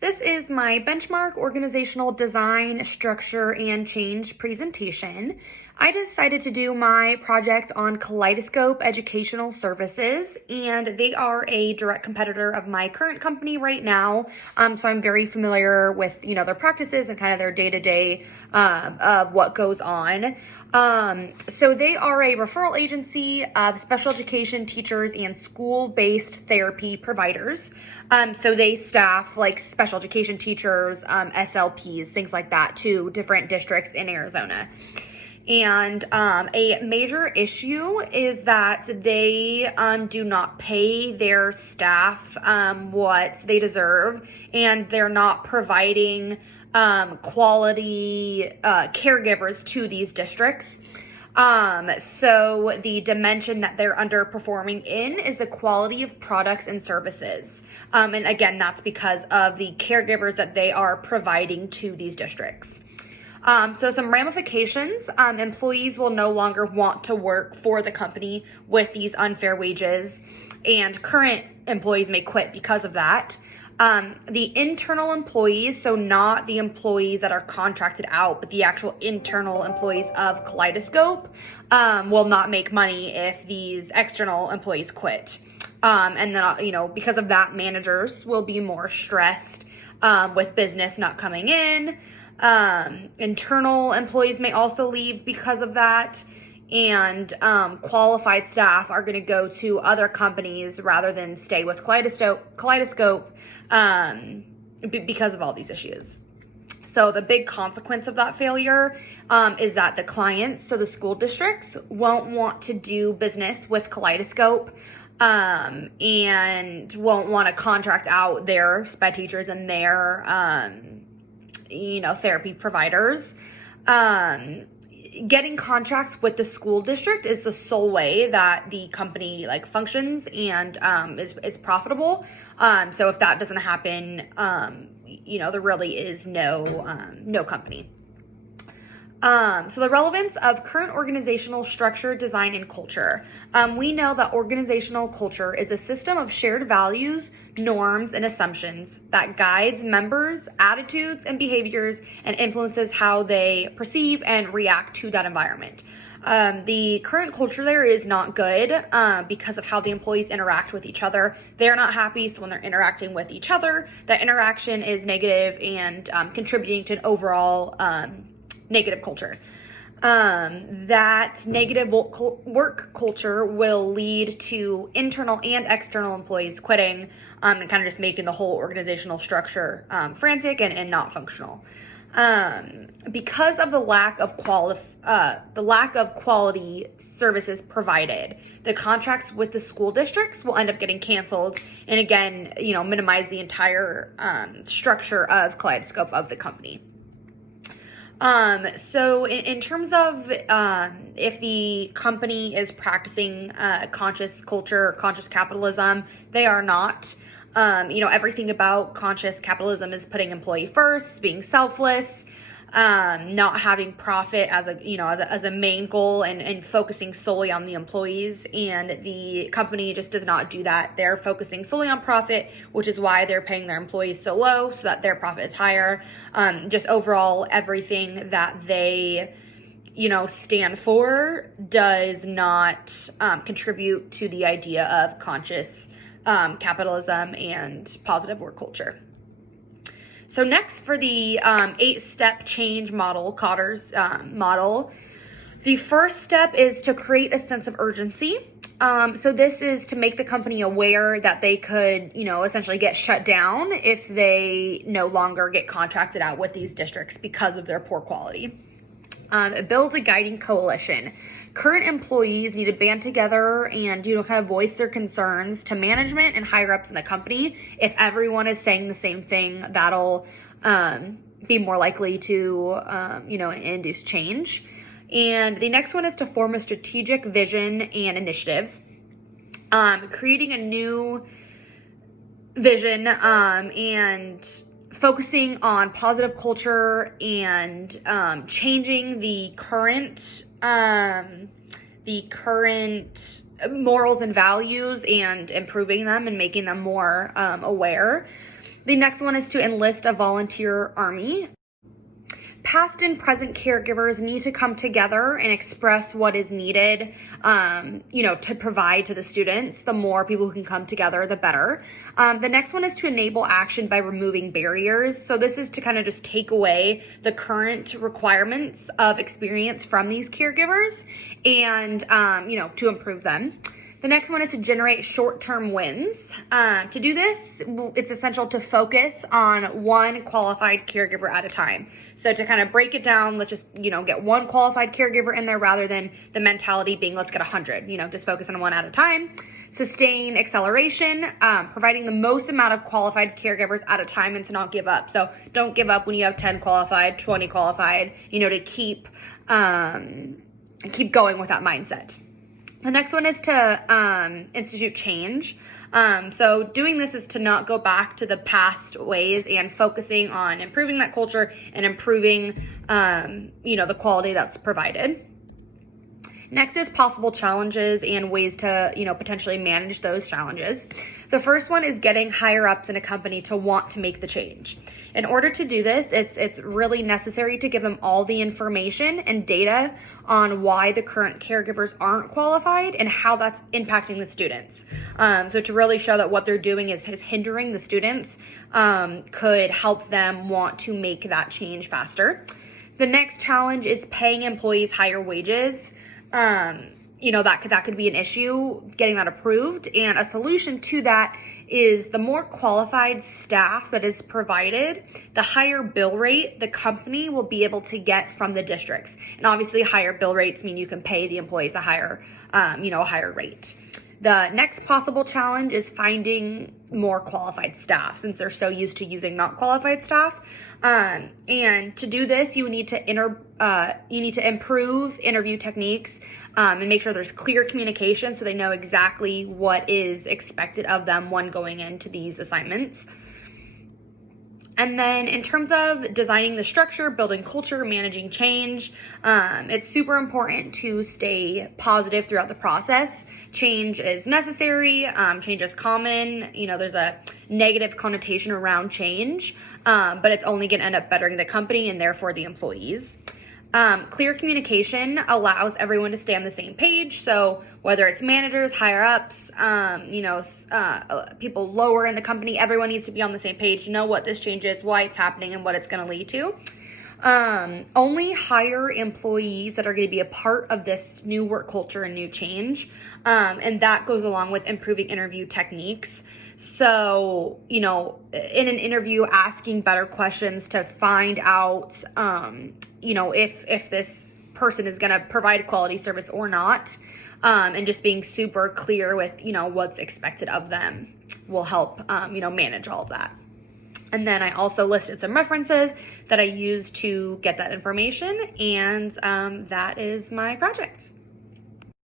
This is my benchmark organizational design, structure, and change presentation. I decided to do my project on Kaleidoscope Educational Services, and they are a direct competitor of my current company right now. So I'm very familiar with, their practices and kind of their day-to-day of what goes on. So they are a referral agency of special education teachers and school-based therapy providers. So they staff like special education teachers, SLPs, things like that to different districts in Arizona. And a major issue is that they do not pay their staff what they deserve, and they're not providing quality caregivers to these districts. So the dimension that they're underperforming in is the quality of products and services. And again, that's because of the caregivers that they are providing to these districts. So some ramifications, employees will no longer want to work for the company with these unfair wages, and current employees may quit because of that. The internal employees, so not the employees that are contracted out, but the actual internal employees of Kaleidoscope, will not make money if these external employees quit. And then, because of that, managers will be more stressed with business not coming in. Internal employees may also leave because of that, and qualified staff are going to go to other companies rather than stay with Kaleidoscope because of all these issues. So the big consequence of that failure is that the clients, so the school districts, won't want to do business with Kaleidoscope and won't want to contract out their sped teachers and their therapy providers. Getting contracts with the school district is the sole way that the company functions and is profitable. So if that doesn't happen, there really is no company. So the relevance of current organizational structure, design, and culture. We know that organizational culture is a system of shared values, norms, and assumptions that guides members' attitudes and behaviors and influences how they perceive and react to that environment. The current culture there is not good because of how the employees interact with each other. They're not happy, so when they're interacting with each other, that interaction is negative and contributing to an overall negative culture. That negative work culture will lead to internal and external employees quitting and kind of just making the whole organizational structure frantic and not functional. Because of the lack of quality services provided, the contracts with the school districts will end up getting canceled, and again, minimize the entire structure of Kaleidoscope of the company. So in terms of if the company is practicing conscious culture, conscious capitalism, they are not. Everything about conscious capitalism is putting employee first, being selfless, not having profit as a main goal, and focusing solely on the employees. And the company just does not do that. They're focusing solely on profit, which is why they're paying their employees so low so that their profit is higher. Just overall, everything that they stand for does not contribute to the idea of conscious capitalism and positive work culture. So next, for the 8-step change model, Kotter's model, the first step is to create a sense of urgency. So this is to make the company aware that they could, essentially get shut down if they no longer get contracted out with these districts because of their poor quality. It builds a guiding coalition. Current employees need to band together and, kind of voice their concerns to management and higher ups in the company. If everyone is saying the same thing, that'll be more likely to, induce change. And the next one is to form a strategic vision and initiative. Creating a new vision and focusing on positive culture and changing the current morals and values and improving them and making them more aware. The next one is to enlist a volunteer army. Past and present caregivers need to come together and express what is needed, to provide to the students. The more people who can come together, the better. The next one is to enable action by removing barriers. So this is to kind of just take away the current requirements of experience from these caregivers and, to improve them. The next one is to generate short-term wins. To do this, it's essential to focus on one qualified caregiver at a time. So to kind of break it down, let's just, get one qualified caregiver in there rather than the mentality being, let's get 100, just focus on one at a time. Sustain acceleration, providing the most amount of qualified caregivers at a time and to not give up. So don't give up when you have 10 qualified, 20 qualified, to keep going with that mindset. The next one is to institute change. So doing this is to not go back to the past ways and focusing on improving that culture and improving, the quality that's provided. Next is possible challenges and ways to, potentially manage those challenges. The first one is getting higher ups in a company to want to make the change. In order to do this, it's really necessary to give them all the information and data on why the current caregivers aren't qualified and how that's impacting the students. So to really show that what they're doing is hindering the students, could help them want to make that change faster. The next challenge is paying employees higher wages. That could be an issue, getting that approved. And a solution to that is the more qualified staff that is provided, the higher bill rate the company will be able to get from the districts. And obviously higher bill rates mean you can pay the employees a higher rate. The next possible challenge is finding more qualified staff since they're so used to using not qualified staff. And to do this, you need to improve interview techniques and make sure there's clear communication so they know exactly what is expected of them when going into these assignments. And then in terms of designing the structure, building culture, managing change, it's super important to stay positive throughout the process. Change is necessary. Change is common. There's a negative connotation around change, but it's only going to end up bettering the company and therefore the employees. Clear communication allows everyone to stay on the same page. So whether it's managers, higher ups, people lower in the company, everyone needs to be on the same page, know what this change is, why it's happening, and what it's going to lead to. Only hire employees that are going to be a part of this new work culture and new change. And that goes along with improving interview techniques. So, in an interview, asking better questions to find out, if this person is going to provide quality service or not, and just being super clear with, what's expected of them will help, manage all of that. And then I also listed some references that I used to get that information, and that is my project.